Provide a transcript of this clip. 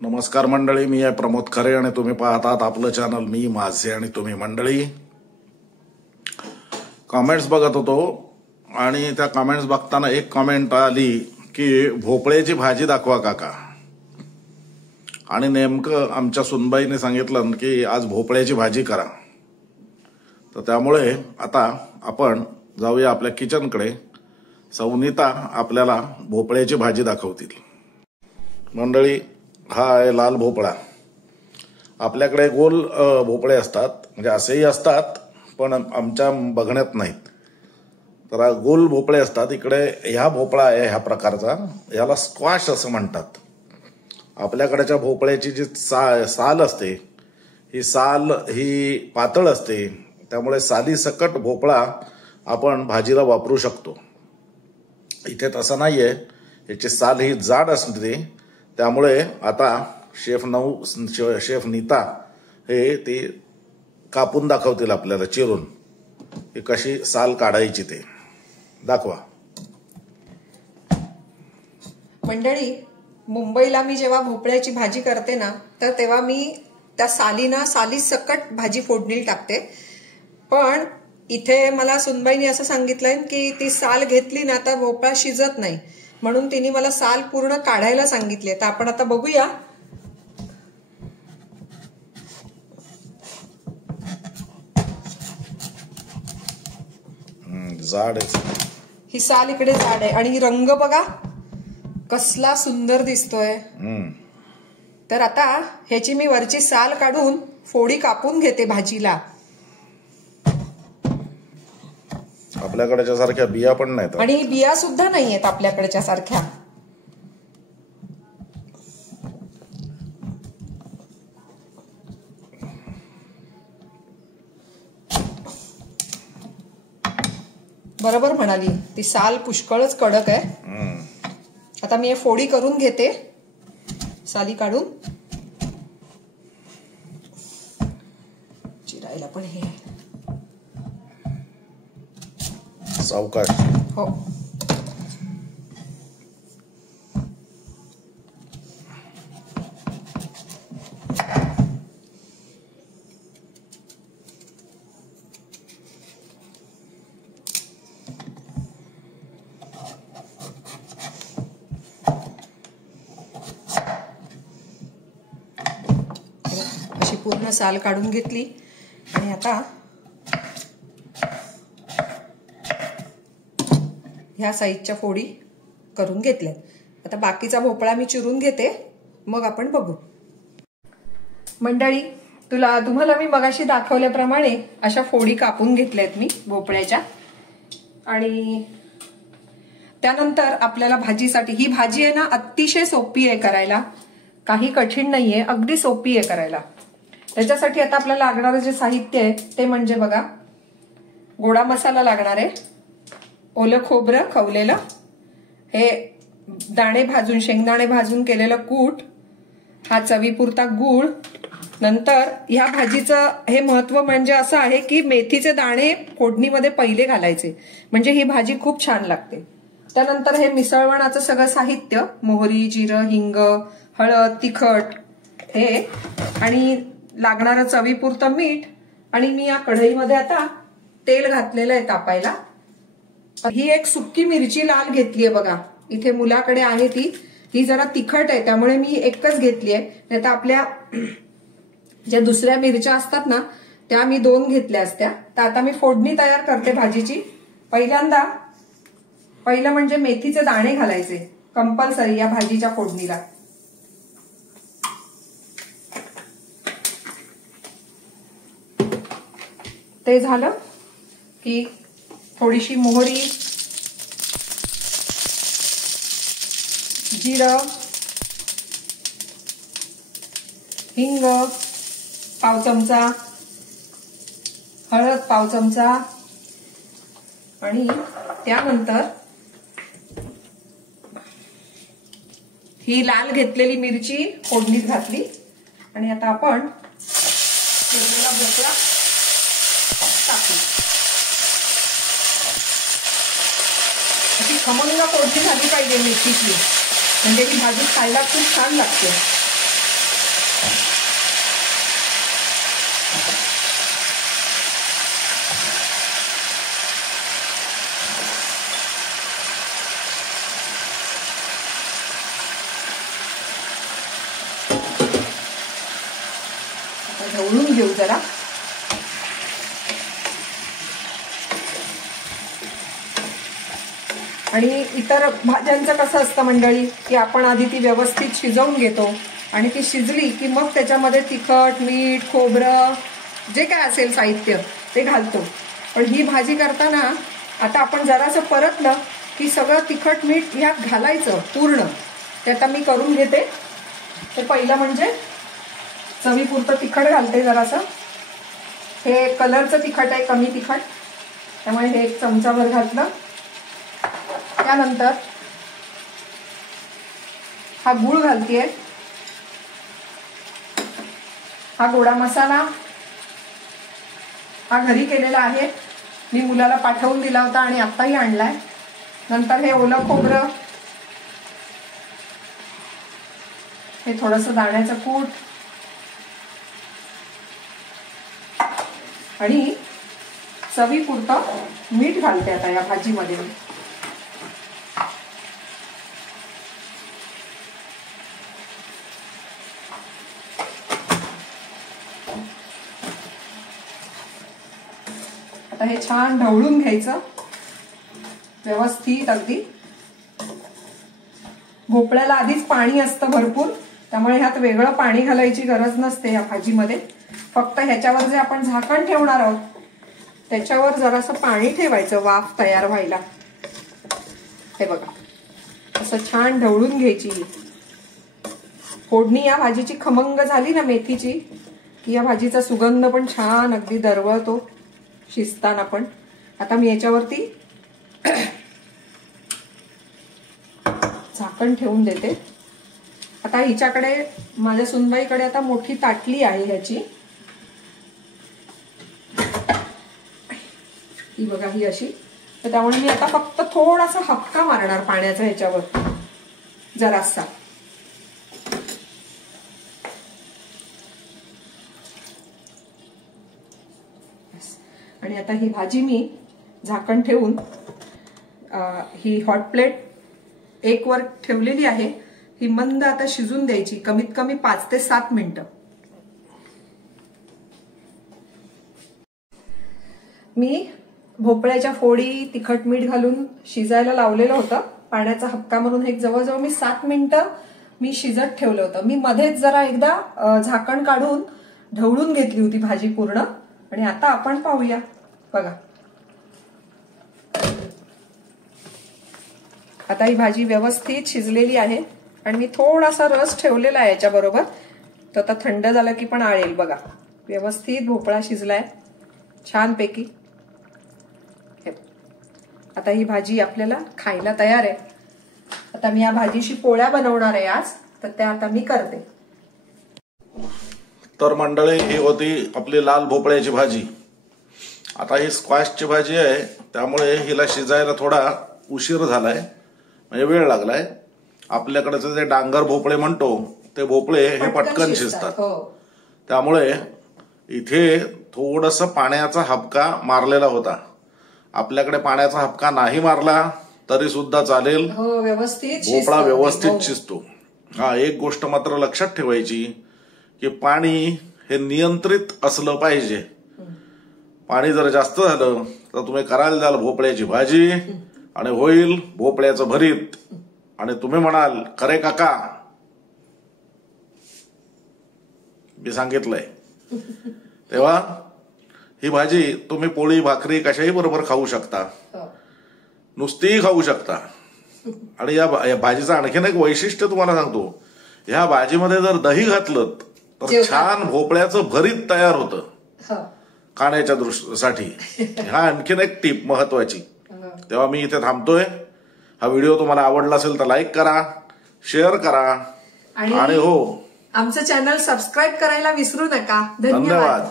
नमस्कार मंडळी, मी आहे प्रमोद खरे आणि तुम्ही पाहतात आपलं चॅनल मी माझे आणि तुम्ही. मंडळी, कमेंट्स बघत होतो आणि त्या कमेंट्स बघताना एक कमेंट आली की भोपळ्याची भाजी दाखवा काका. आणि नेमकं आमच्या सुनबाईने सांगितलं की आज भोपळ्याची भाजी करा. तर त्यामुळे आता आपण जाऊया आपल्या किचनकडे. सौनीता आपल्याला भोपळ्याची भाजी दाखवतील. मंडळी, हा आहे लाल भोपळा. आपल्याकडे गोल भोपळे असतात, म्हणजे असेही असतात पण आमच्या बघण्यात नाहीत. तर गोल भोपळे असतात. इकडे ह्या भोपळा आहे ह्या प्रकारचा, याला स्क्वॅश असं म्हणतात. आपल्याकडच्या भोपळ्याची जी साल असते, ही साल ही पातळ असते, त्यामुळे साली सकट भोपळा आपण भाजीला वापरू शकतो. इथे तसं नाहीये, याची साल ही जाड असते. त्यामुळे आता शेफ नीता हे ती कापून दाखवतील आपल्याला, चिरून की कशी साल काढायची ते दाखवा. मंडळी, मुंबईला मी जेव्हा भोपळ्याची भाजी करते ना, तर तेव्हा मी त्या साली सकट भाजी फोडणी टाकते. पण इथे मला सुनबाईनी असं सांगितलंय की ती साल घेतली ना तर भोपळा शिजत नाही, म्हणून तिने मला साल पूर्ण काढायला सांगितले. तर आपण आता बघूया. जाड आहे ही साल, इकडे जाड आहे आणि रंग बघा कसला सुंदर दिसतोय. तर आता ह्याची मी वरची साल काढून फोडी कापून घेते भाजीला. आपल्याकडच्या सारख्या बिया पण नाहीत आणि बिया सुद्धा नाहीयेत आपल्याकडच्या सारख्या. बरोबर म्हणाली, ती साल पुष्कळच कडक आहे. आता मी हे फोडी करून घेते, साली काढून. चिरायला पण हे सावकाश. हो. अशी पूर्ण साल काढून घेतली आणि आता ह्या साईजच्या फोडी करून घेतल्या. आता बाकीचा भोपळा मी चिरून घेते, मग आपण बघू. मंडळी, तुम्हाला मी मगाशी दाखवल्याप्रमाणे अशा फोडी कापून घेतल्यात मी भोपळ्याच्या. आणि त्यानंतर आपल्याला भाजीसाठी, ही भाजी आहे ना अतिशय सोपी आहे करायला, काही कठीण नाहीये, अगदी सोपी आहे करायला. त्याच्यासाठी आता आपल्याला लागणारं जे साहित्य आहे ते म्हणजे बघा, गोडा मसाला लागणार आहे, ओलं खोबरं खवलेलं, हे शेंगदाणे भाजून केलेलं कूट, हा चवीपुरता गूळ. नंतर ह्या भाजीचं हे महत्व म्हणजे असं आहे की मेथीचे दाणे फोडणीमध्ये पहिले घालायचे, म्हणजे ही भाजी खूप छान लागते. त्यानंतर हे मिसळवणाचं सगळं साहित्य, मोहरी, जिरं, हिंग, हळद, तिखट हे, आणि लागणारं चवीपुरतं मीठ. आणि मी या कढईमध्ये आता तेल घातलेलं आहे तापायला. ही एक सुक्की मिरची लाल घेतलीये बघा, इथे मुलाकडे आहे ती. ही जरा तिखट आहे त्यामुळे मी एकच घेतली आहे, नाही तर आपल्या ज्या दुसऱ्या मिरच्या असतात ना त्या मी 2 घेतल्या असत्या. तर आता मी फोडणी तयार करते भाजीची. पहिलं म्हणजे मेथीचे दाणे घालायचे कंपल्सरी या भाजीच्या फोडणीला. ते झालं की थोडीशी मोहरी, जिरं, हिंग पाव चमचा, हळद पाव चमचा, आणि त्यानंतर ही लाल घेतलेली मिरची फोडणीत घातली. आणि आता आपण केलेला भोपळा टाकू. अशी खमंग फोडणी झाली पाहिजे मेथीची, म्हणजे ही भाजी खायला खूप छान लागते. ढवळून घेऊ जरा. आणि इतर भाज्यांचं कसं असतं मंडळी, की आपण आधी ती व्यवस्थित शिजवून घेतो आणि ती शिजली की मग त्याच्यामध्ये तिखट, मीठ, खोबरं जे काय असेल साहित्य ते घालतो. पण ही भाजी करताना आता आपण जरासं परतलं की सगळं तिखट मीठ ह्यात घालायचं पूर्ण. ते आता मी करून घेते. ते पहिलं म्हणजे चवीपुरतं तिखट घालते जरासं. हे कलरचं तिखट आहे, कमी तिखट, त्यामुळे हे 1 चमचाभर घातलं. त्यानंतर हा गूळ घालतेय. हा गोडा मसाला हा घरी केलेला आहे, मी मुलाला पाठवून दिला होता आणि आत्ताही आणलाय. नंतर हे ओलं खोबरं, हे थोडंसं दाण्याचं कूट आणि चवीपुरतं मीठ घालते आता या भाजीमध्ये. आता हे छान ढवळून घ्यायचं व्यवस्थित अगदी. भोपळ्याला आधीच पाणी असतं भरपूर, त्यामुळे ह्यात वेगळं पाणी घालायची गरज नसते या भाजीमध्ये. फक्त ह्याच्यावर जे आपण झाकण ठेवणार आहोत त्याच्यावर जरासं पाणी ठेवायचं वाफ तयार व्हायला. हे बघा, असं छान ढवळून घ्यायची. फोडणी या भाजीची खमंग झाली ना मेथीची की या भाजीचा सुगंध पण छान अगदी दरवळतो शिजताना पण. आता मी याच्यावरती झाकण ठेवून देते. आता हिच्याकडे, माझ्या सुनबाईकडे आता मोठी ताटली आहे ह्याची. ही बघा, ही अशी. तर त्यामुळे मी आता फक्त थोडासा हक्का मारणार पाण्याचा ह्याच्यावर जरासा. आणि आता ही भाजी मी झाकण ठेवून ही हॉट प्लेट 1 वर ठेवलेली आहे. ही मंद आता शिजून द्यायची कमीत कमी 5 ते 7 मिनिटं. मी भोपळ्याच्या फोडी तिखट मीठ घालून शिजायला लावलेलं होतं. पाण्याचा हक्का मारून हे जवळजवळ मी 7 मिनिटं मी शिजत ठेवलं होतं. मी मध्येच जरा एकदा झाकण काढून ढवळून घेतली होती भाजी पूर्ण. आणि आता आपण पाहूया. बघा, आता ही भाजी व्यवस्थित शिजलेली आहे आणि मी थोडासा रस ठेवलेला आहे याच्याबरोबर. तो आता थंड झाला की पण आळेल. बघा, व्यवस्थित भोपळा शिजलाय छानपैकी. आता ही भाजी आपल्याला खायला तयार आहे. आता मी या भाजीशी पोळ्या बनवणार आहे आज, तर त्या आता मी करते. तर मंडळी, ही होती आपली लाल भोपळ्याची भाजी. आता ही स्क्वॅशची भाजी आहे, त्यामुळे हिला शिजायला थोडा उशीर झालाय, म्हणजे वेळ लागलाय. आपल्याकडचे जे डांगर भोपळे म्हणतो ते भोपळे हे पटकन शिजतात. त्यामुळे इथे थोडस पाण्याचा हबका मारलेला होता. आपल्याकडे पाण्याचा हबका नाही मारला तरी सुद्धा चालेल, भोपळा व्यवस्थित शिजतो. हा, एक गोष्ट मात्र लक्षात ठेवायची की पाणी हे नियंत्रित असलं पाहिजे. पाणी जर जास्त झालं तर तुम्ही करायला द्याल भोपळ्याची भाजी आणि होईल भोपळ्याचं भरीत. आणि तुम्ही म्हणाल, खरे काका मी सांगितलंय. तेव्हा ही भाजी तुम्ही पोळी भाकरी कशाही बरोबर खाऊ शकता, नुसतीही खाऊ शकता. आणि या भाजीचं आणखीन एक वैशिष्ट्य तुम्हाला सांगतो. ह्या भाजीमध्ये जर दही घातलं तर छान भोपळ्याचं भरीत तयार होतं खाण्याच्या दृष्टीसाठी. हा आणखीन एक टीप महत्वाची. तेव्हा मी इथे थांबतोय. हा व्हिडिओ तुम्हाला आवडला असेल तर लाईक करा, शेअर करा आणि हो, आमचं चॅनल सबस्क्राईब करायला विसरू नका. धन्यवाद.